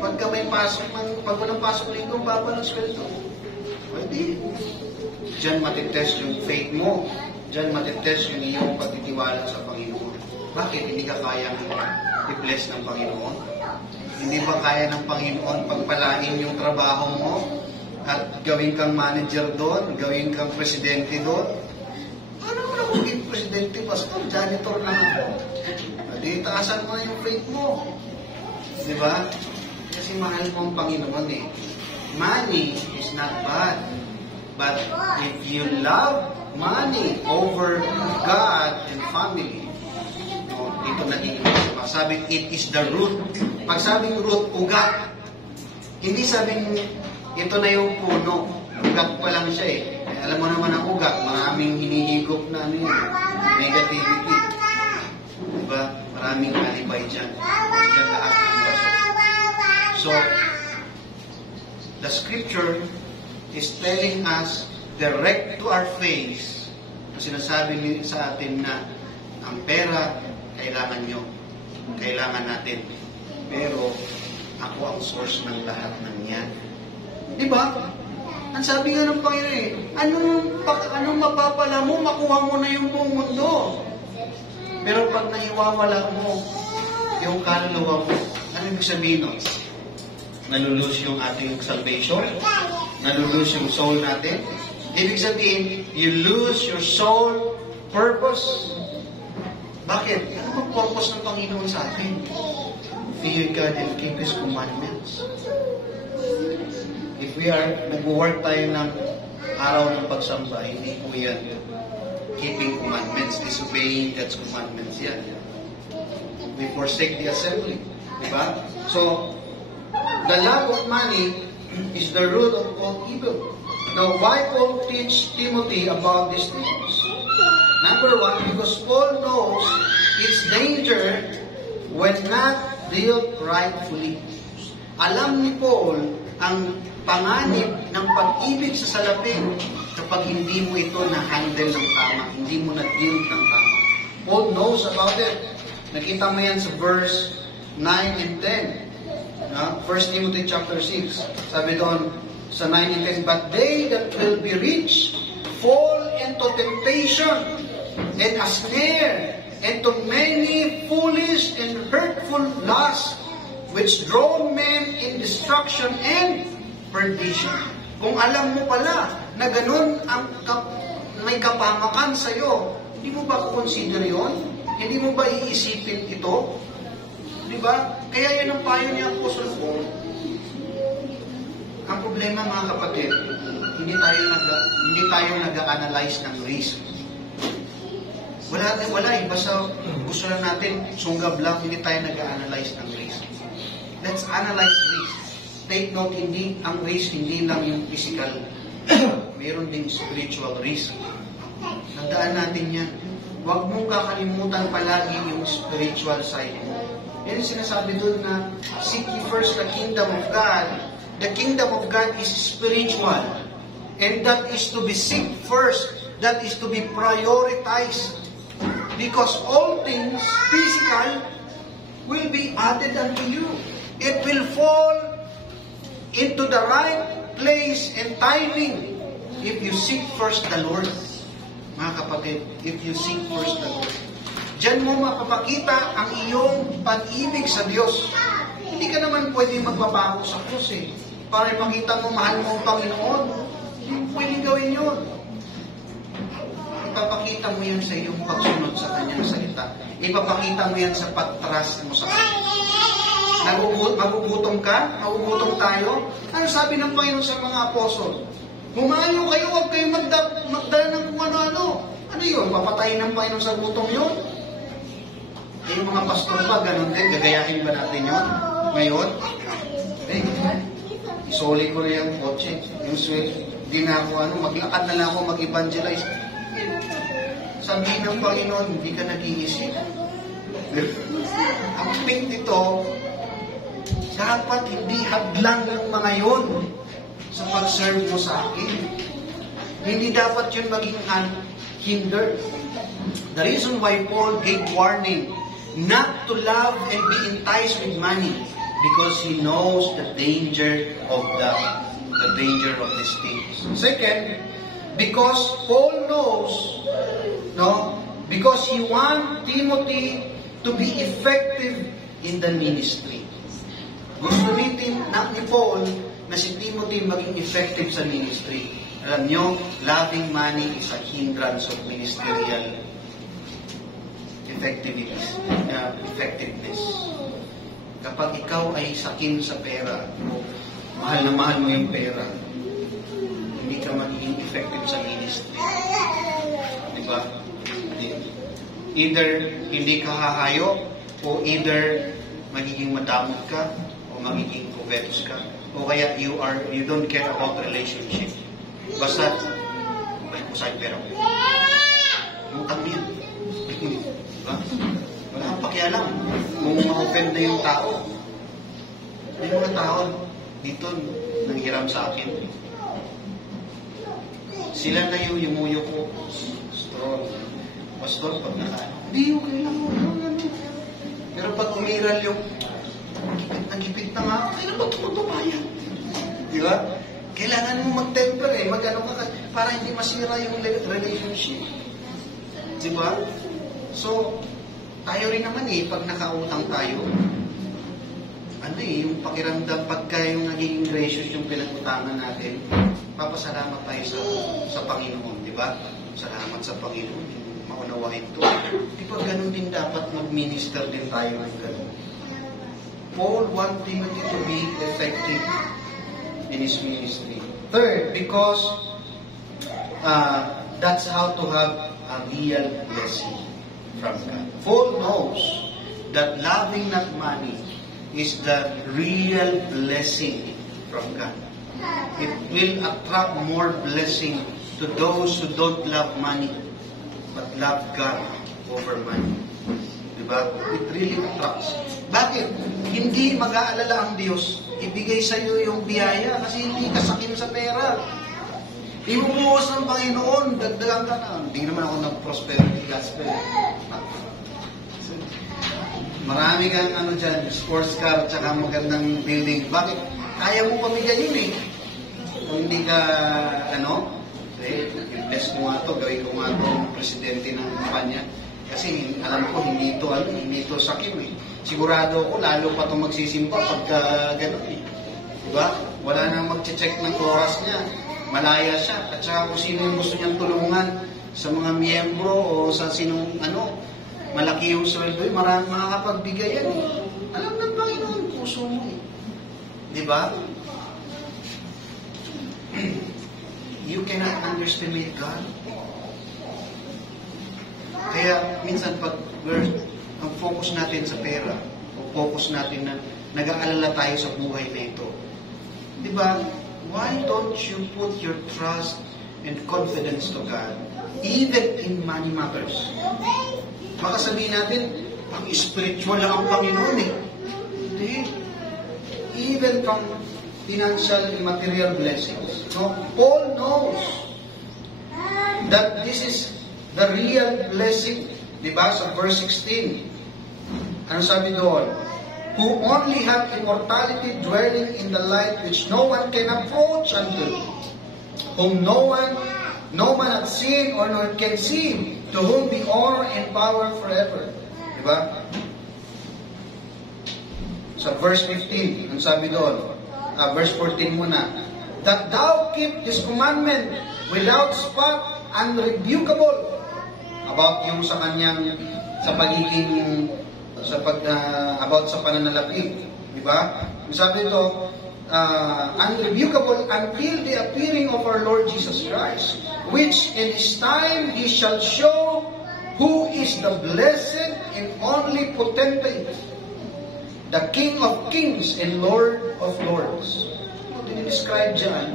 Pagka may pasok, pag walang pasok linggo, ang papa ng sweldo. Pwede. Diyan matitest yung faith mo. Diyan matitest yung iyong pagtitiwala sa Panginoon. Bakit hindi ka kayang i-bless ng Panginoon? Hindi ba kaya ng Panginoon pagpalain yung trabaho mo at gawin kang manager doon, gawin kang presidente doon? Ano mo na kung maging presidente, pastor? Janitor lang ako. Di taasan mo na yung faith mo. Di ba? Kasi mahal mo ang Panginoon eh. Money is not bad. But if you love money over God and family, dito naging masama. Sabi, it is the root. Pag sabing root, ugat. Hindi sabing, ito na yung puno. Ugat pa lang siya eh. Alam mo naman ang ugat, maraming hinihigop na negativity. Diba? Maraming alibay dyan. Dyan lahat ng rason. So, the scripture is telling us direct to our face na sinasabi sa atin na ang pera kailangan nyo, kailangan natin. Pero ako ang source ng lahat ng yan. Diba? Ang sabi nga ng Panginoon anong mapapala mo, makuha mo na yung buong mundo. Pero pag naiwawala mo yung kaluluwa mo, ano ibig sabihin nun? Nalulose yung ating salvation? Nalulose yung soul natin? Ibig sabihin, you lose your soul purpose. Bakit? Ano ang purpose ng Panginoon sa atin? Fear God and keep His commandments. If we are nag-work tayo ng araw ng pagsamba, hindi po yan keeping commandments, disobeying God's commandments yan. We forsake the assembly. Diba? So, the love of money is the root of all evil. Now, why Paul teach Timothy about these things? Number one, because Paul knows its danger when not dealt rightfully. Alam ni Paul ang panganib ng pag-ibig sa salapi kapag hindi mo ito na-handle ng tama, hindi mo na-deal ng tama. Paul knows about it. Nakita mo yan sa verse 9 and 10. 1 Timothy chapter 6. Sabi doon sa 9 and 10, but they that will be rich fall into temptation and a snare, and to many foolish and hurtful lusts, which draw men in destruction and perdition. Kung alam mo pala na ganun ang may kapamakan sa iyo, hindi mo ba consider yon? Hindi mo ba iisipin ito? Di ba? Kaya yan ang payo ni Apostle Paul. Ang problema, mga kapatid, hindi tayo nag-analyze ng risk. Wala eh. Basta gusto lang natin, sunggab lang, hindi tayo nag-analyze ng risk. Let's analyze risk. Take note, ang risk hindi lang yung physical. Mayroon din spiritual risk. Tandaan natin yan. Huwag mong kakalimutan palagi yung spiritual side mo. Yan yung sinasabi doon na seek ye first the kingdom of God. The kingdom of God is spiritual. And that is to be seek first. That is to be prioritized. Because all things physical will be added unto you. It will fall into the right place and timing if you seek first the Lord. Mga kapatid, if you seek first the Lord. Diyan mo mapapakita ang iyong pag-ibig sa Diyos. Hindi ka naman pwede magbabago sa krus eh. Para ipakita mo, mahal mo ang Panginoon. Hindi pwede gawin yun. Ipapakita mo yan sa iyong pagsunod sa Kanyang salita. Ipapakita mo yan sa pag-trust mo sa Kanya. Magugutom ka? Magugutom tayo? Ano sabi ng Panginoon sa mga apostol? Humayo kayo, huwag kayo magdala ng kung ano-ano. Ano yun? Papatayin ng Panginoon sa gutom yun? Eh, yung mga pastor ba, ganun din? Gagayahin ba natin yun? Ngayon? Eh, isoli ko na yung kotse. Yung sweet, di na ako, maglakad na lang ako, mag-evangelize. Sabihin ng Panginoon, hindi ka nag-iisip. Ang point nito, dapat hindi hadlang yung mga yun sa pag-serve mo sa akin. Hindi dapat yun maging hinder. The reason why Paul gave warning not to love and be enticed with money because he knows the danger of these things. Second, because Paul knows, because he wants Timothy to be effective in the ministry. Gusto ni Paul na si Timothy maging effective sa ministry. Alam nyo, loving money is a hindrance of ministerial effectiveness. Kapag ikaw ay sakin sa pera, mahal na mahal mo yung pera, hindi ka magiging effective sa ministry. Diba? Either hindi ka hahayo, o either magiging madamot ka, o magiging covetous ka, o kaya you don't care about relationship. Basta, ay ko sa'yo pera mo. Mutang yan. Diba? Wala kang pakialam kung ma-offend na yung tao. May mga tao dito nanghiram sa akin. Sila na yung yumuyo ko. Pastor, pag nakaano, hindi, okay lang. Pero pag umiral yung gipit na nga, kailan ba tumutubayan? Di ba? Kailangan mo mag-temper mag-ano ka, para hindi masira yung relationship. Di ba? So, tayo rin naman pag nakautang tayo, yung pakiramdam, pagka yung naging gracious yung pinag-utangan natin, papasalamat tayo sa Panginoon, di ba? Salamat sa Panginoon, maunawain to. Di ba ganun din dapat mag-minister din tayo ng ganun? Paul want Timothy to be effective in his ministry. Third, because that's how to have a real blessing from God. Paul knows that loving not money is the real blessing from God. It will attract more blessing to those who don't love money but love God over money. Diba? It really attracts. Bakit? Hindi mag-aalala ang Diyos. Ibigay sa iyo yung biyaya kasi hindi ka sakim sa pera. Ibubuhos ng Panginoon, dagdagan ka na. Hindi naman ako ng prosperity gospel. Marami kang dyan, sports car, tsaka magandang building. Bakit? Kaya mo pamigayin Kung hindi ka, i-bless ko nga to, gawin ko nga to presidente ng kumpanya. Kasi alam ko, hindi ito sakim Sigurado ako, lalo pa itong magsisimpa pagka gano'n Diba? Wala nang mag-check ng oras niya. Malaya siya. At saka kung sino yung gusto niyang tulungan sa mga miyembro o sa sinong malaki yung sweldo, marami makakapagbigay yan. Alam ng Panginoon, puso mo Diba? You cannot underestimate God. Kaya minsan pag ang focus natin sa pera, o focus natin na nag-aalala tayo sa buhay na ito. Diba? Why don't you put your trust and confidence to God even in money matters? Baka sabihin natin, ang spiritual lang ang Panginoon Hindi. Even from financial and material blessings. No? Paul knows that this is the real blessing. Diba? Sa verse 16. Ano sabi doon? Who only have immortality dwelling in the light which no one can approach unto. Whom no man hath seen or nor can see, to whom be honor and power forever. Diba? Sa verse 15, ang sabi doon, verse 14 muna, that thou keep His commandment without spot, unrebukable. About yung sa kanyang, sa pagiging, about sa pananalapi. Diba? Ang sabi ito, unrebukable until the appearing of our Lord Jesus Christ, which in His time He shall show who is the blessed and only potentate, the King of kings and Lord of lords. Dinidescribe dyan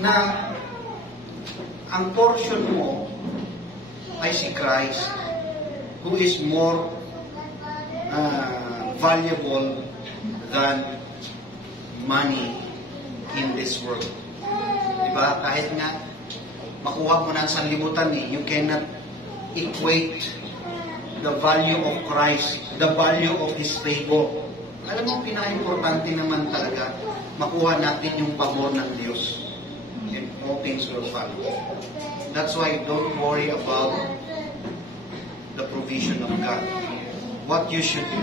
na ang portion mo ay si Christ, who is more valuable than money in this world. Diba? Kahit nga makuha mo na ang sanlibutan you cannot equate the value of Christ, the value of His favor. Alam mo, pinaka-importante naman talaga makuha natin yung pabor ng Diyos. And all things will follow. That's why don't worry about the provision of God. What you should do,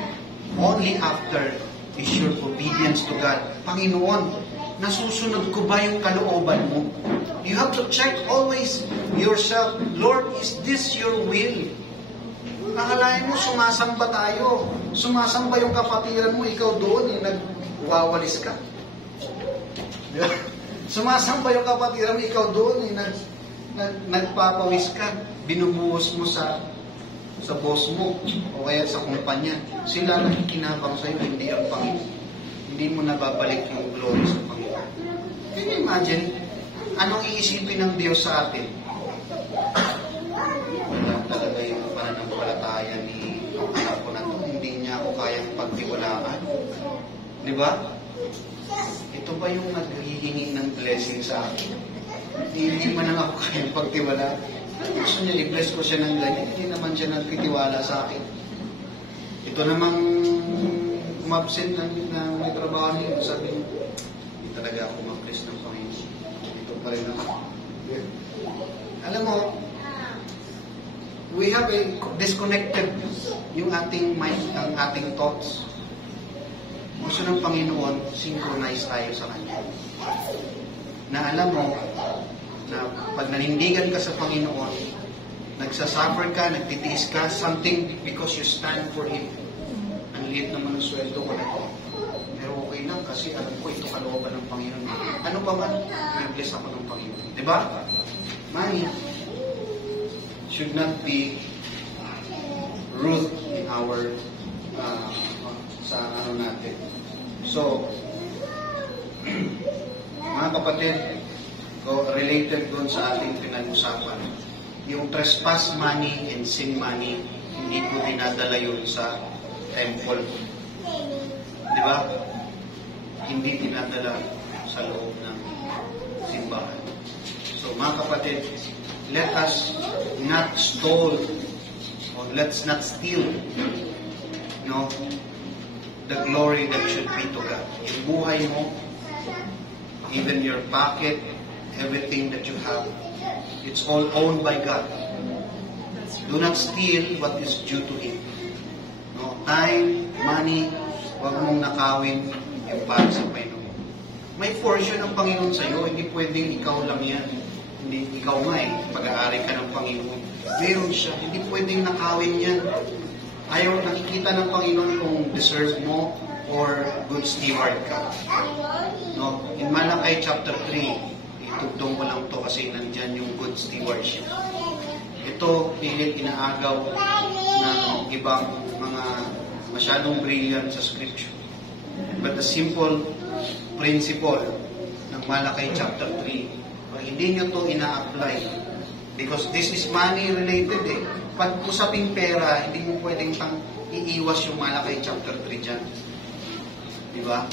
only after is your obedience to God. Panginoon, nasusunod ko ba yung kalooban mo? You have to check always yourself. Lord, is this your will? Nakalain mo, sumasamba tayo. Sumasamba yung kapatiran mo, ikaw doon, nagwawalis ka. Sumasamba yung kapatiran mo, ikaw doon, nagpapawis ka. Binubuhos mo sa boss mo o kaya sa kumpanya. Sila nakikinabang sa'yo, hindi ang Panginoon. Hindi mo nababalik yung glory sa Panginoon. Can you imagine? Anong iisipin ng Diyos sa atin? Wala talaga yung pananampalataya ni anak ko na to. Hindi niya ako kayang pagtiwalaan. Di ba? ito ba yung naghihingi ng blessing sa akin? Hindi man lang ako kayang pagtiwala. Gusto niya, i-bless ko siya ng ganyan. Hindi naman siya nagtitiwala sa akin. Ito namang umabsent na may trabaho niya. Sabi niya, hindi talaga ako mag-bless ng Panginoon. Ito pa rin ako. Alam mo, we have a disconnected yung ating mind, ang ating thoughts. Gusto ng Panginoon, synchronize tayo sa Kanya. Na alam mo, na pag nanindigan ka sa Panginoon, nagsasuffer ka, nagtitiis ka, something because you stand for Him. Ang liit naman ng sweldo ko na ito. Pero okay lang kasi alam ko ito kalooban ng Panginoon. Ano ba man, i-bless ako ng Panginoon. Diba? Money should not be root in our sa ano natin. So, mga kapatid, related doon sa ating pinag-usapan, yung trespass money and sin money, hindi ko dinadala yun sa temple. Di ba? Hindi dinadala sa loob ng simbahan. So, mga kapatid, let us not stole or let's not steal the glory that should be to God. Yung buhay mo, even your pocket, everything that you have, it's all owned by God. Do not steal what is due to Him. Time, money, huwag mong nakawin yung para sa Panginoon. May portion ng Panginoon sa iyo, hindi pwedeng ikaw lang yan. Hindi ikaw nga pag-aari ka ng Panginoon. Meron siya, hindi pwedeng nakawin yan. Ayaw nakikita ng Panginoon kung deserve mo or good steward ka. In Malakay chapter 3, itugtong ko lang to kasi nandyan yung good stewardship. Ito, pilit inaagaw ng ibang mga masyadong brilliant sa scripture. But the simple principle ng Malakay chapter 3, hindi nyo to ina-apply. Because this is money related Pag usaping pera, hindi mo pwedeng iiwas yung Malakay chapter 3 dyan. Diba?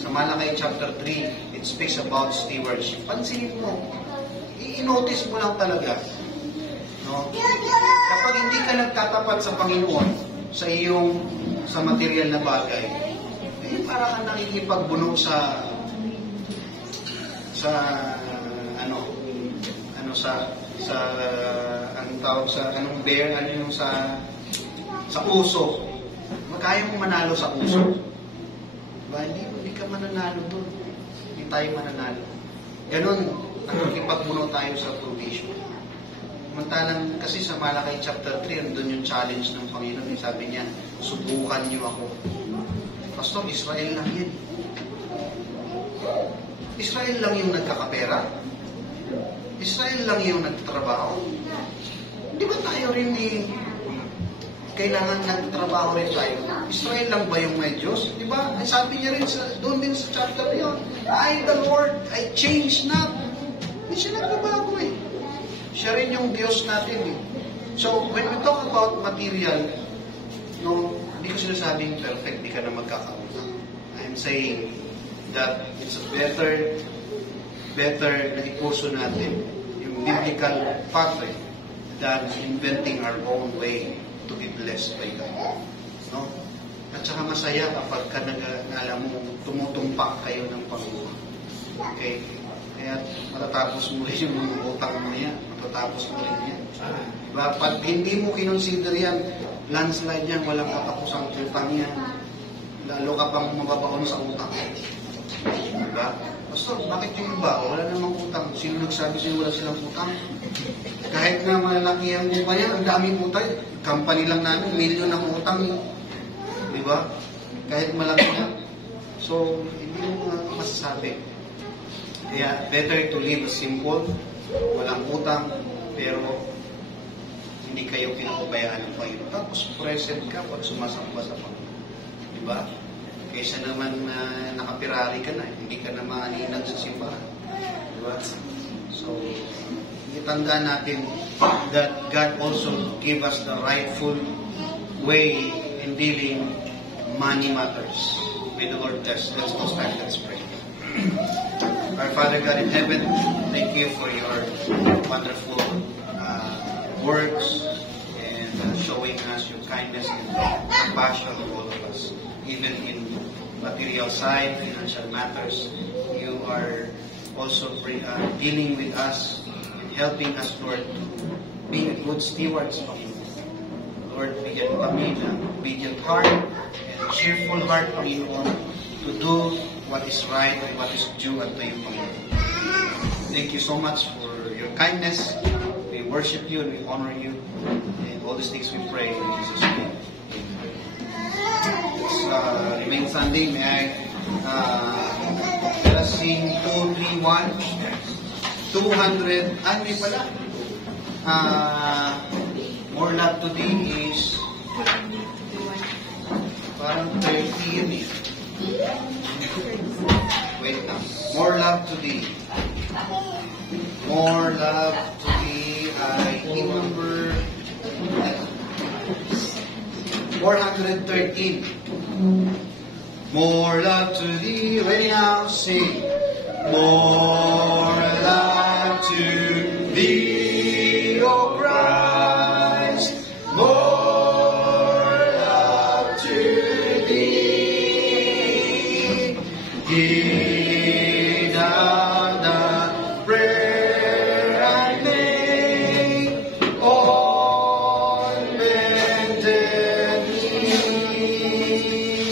Sa Malakay chapter 3, it speaks about stewardship. Pansinin mo, i-notice mo lang talaga. Kapag hindi ka nagtatapat sa Panginoon, sa material na bagay, para ka nakikipagbuno sa anong tawag sa anong bear, yung sa uso. Kaya mo manalo sa uso. Diba? Hindi ka mananalo doon. Hindi tayo mananalo. Ganon, nakikipagbuno tayo sa provision. Samantalang kasi sa Malakay chapter 3, andun yung challenge ng Panginoon. Sabi niya, subukan niyo ako. Pastor, Israel lang yun. Israel lang yung nagkakapera. Israel lang yung nagtatrabaho. Di ba tayo rin kailangan nagtatrabaho rin tayo? Israel lang ba yung may Diyos? Di ba? Sabi niya rin doon din sa chapter yun, I, the Lord, I change not. Hindi siya nagbabago Siya rin yung Diyos natin So, when we talk about material, hindi ko sinasabing perfect, di ka na magkakautang. I'm saying that it's better na ipuso natin yung biblical path than inventing our own way to be blessed by God. At saka masaya kapag ka alam mo, tumutumpak kayo ng Panginoon. Okay? Kaya matatapos mo rin yung mga utang mo yan. Matatapos mo rin yan. Diba? Pag hindi mo kinonsider yan, landslide yan, walang katapusang utang yan. Lalo ka pang mababaon sa utang. Diba? Pastor, bakit yung iba? Wala namang utang. Sino nagsabi sa'yo wala silang utang? Kahit na malaki ang iba yan, ang daming utang. Company lang namin, milyon ang utang. Diba? Kahit malaki yan. So, hindi mo masasabi. Kaya, better to live simple, walang utang, pero hindi kayo pinapabayaan ng Panginoon. Tapos, present ka pag sumasamba sa Panginoon. Diba? Kaysa naman nakapirari ka na, hindi ka na maaninag sa simbahan. Diba? So, itanda natin that God also gave us the rightful way in dealing money matters. May the Lord bless. Let's go stand. Let's pray. Our Father God in heaven, thank you for your wonderful words and showing us your kindness and compassion of all of us. Even in material side, financial matters, you are also dealing with us and helping us, Lord, to be good stewards of you. Lord, bigyan mo kami ng obedient heart and cheerful heart, Panginoon, to do what is right and what is due unto you, Panginoon. Thank you so much for your kindness. We worship you and we honor you. And all these things we pray in Jesus' name. Let's remain standing. May I let us sing 231. 200. May pala. More Love to Thee is parang 30 yun eh. Wait lang. More Love to Thee. More Love to Thee ay number 413. More love to Thee. Ready now, sing. More love to Thee, O Christ. More love to Thee. Hear thou the prayer I make on bended knee.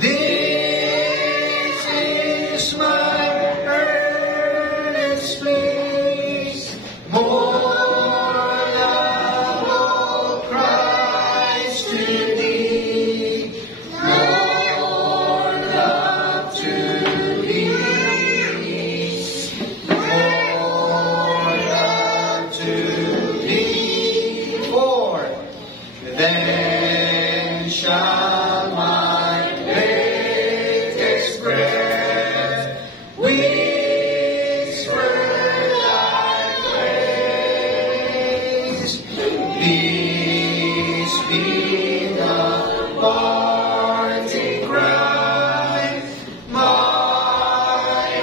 This is my earnest plea. More love, O Christ, to Thee. More love to Thee. More love to Thee. For then shall my faith express whisper thy praise. Peace be the parting cry, my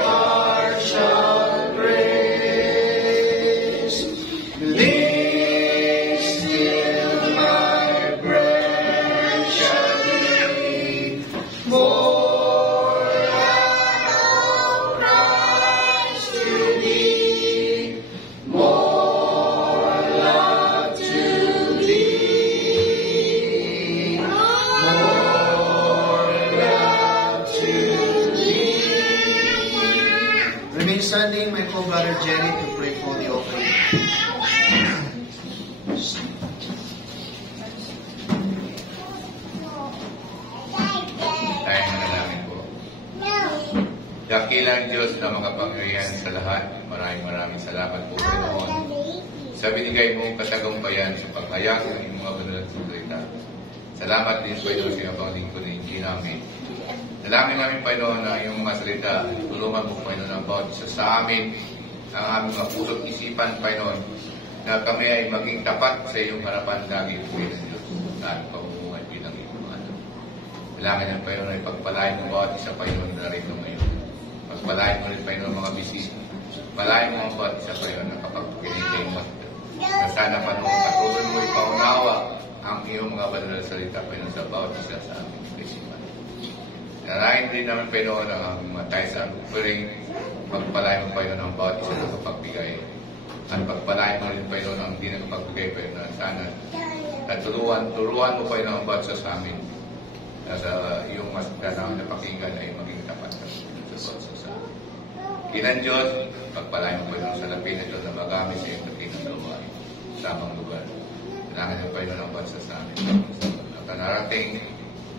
heart shall praise. Live still my breath shall be more love, Christ to Thee. More love to Thee. More love to Thee. Remain standing, my co-brother Jerry, to pray for the offering. Tayo manalangin po. Dakilang Diyos na makapangyarihan sa lahat, maraming salamat po, Panginoon, sa binigay mong katagumpayan sa paghayag ng iyong mga banal na salita. Salamat din, Panginoon, sa iyong panglingkod ng Injil namin. Dalangin namin, Panginoon, na iyong mga salita, tulungan mo, Panginoon, ang bawat isa sa amin, ang aming mga puso't isipan, Panginoon, na kami ay maging tapat sa iyong harapan lagi, Panginoon Diyos, na aming pamumuhay bilang iyong mga anak. Dalangin namin, Panginoon, na ipagpalain mo bawat isa, Panginoon, na rito ngayon. Pagpalain mo rin, Panginoon, mga bisita. Palain mo ang bawat isa, Panginoon, na kapag kinitay mo, na sana, Panginoon, patuloy mo ipaunawa ang iyong mga banal na salita, Panginoon, sa bawat isa sa aming isipan. Dalangin din namin, Panginoon, ang aming mga tayo sa offering. Pagpalain mo, Panginoon, ang bawat isa na kapagbigay. At pagpalain mo rin, Panginoon, ang hindi nakapagbigay, Panginoon, na sana at turuan mo, Panginoon, ang bawat isa sa amin. At iyong mas danang na pakinggan ay maging tapat sa bawat isa sa amin. Kinan Diyos, pagpalain mo, Panginoon, sa lapin na Diyos na magamit sa iyong katinang gawain sa tamang lugar. Dalangin mo, Panginoon, ang bawat isa sa amin. At narating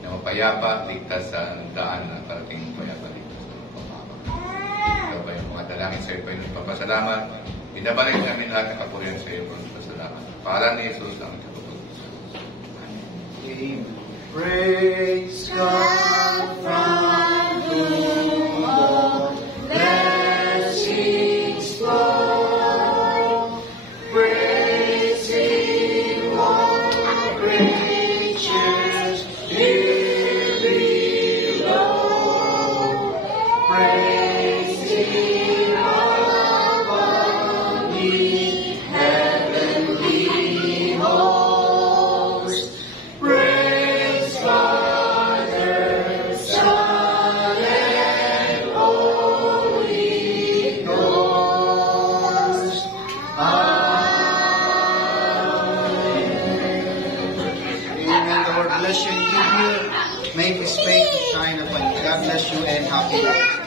na mapayapa, ligtas sa daan na karating mapayapa, ligtas sa pamama. Ito ba yung mga dalangin sa iyo, Panginoon, papasalamat. Binabalik namin lahat ng kapurihan sa iyo, Panginoon, pasalamat. Pangalan ni Jesus ang ipapag-isa. Amen. Praise God from whom all blessings flow. Praise Him, all creatures here below. praise Him above ye heavenly hosts. Praise Father, Son, and Holy Ghost. Amen. The Lord bless you and keep you. Make His face to shine upon you. God bless you and happy birthday.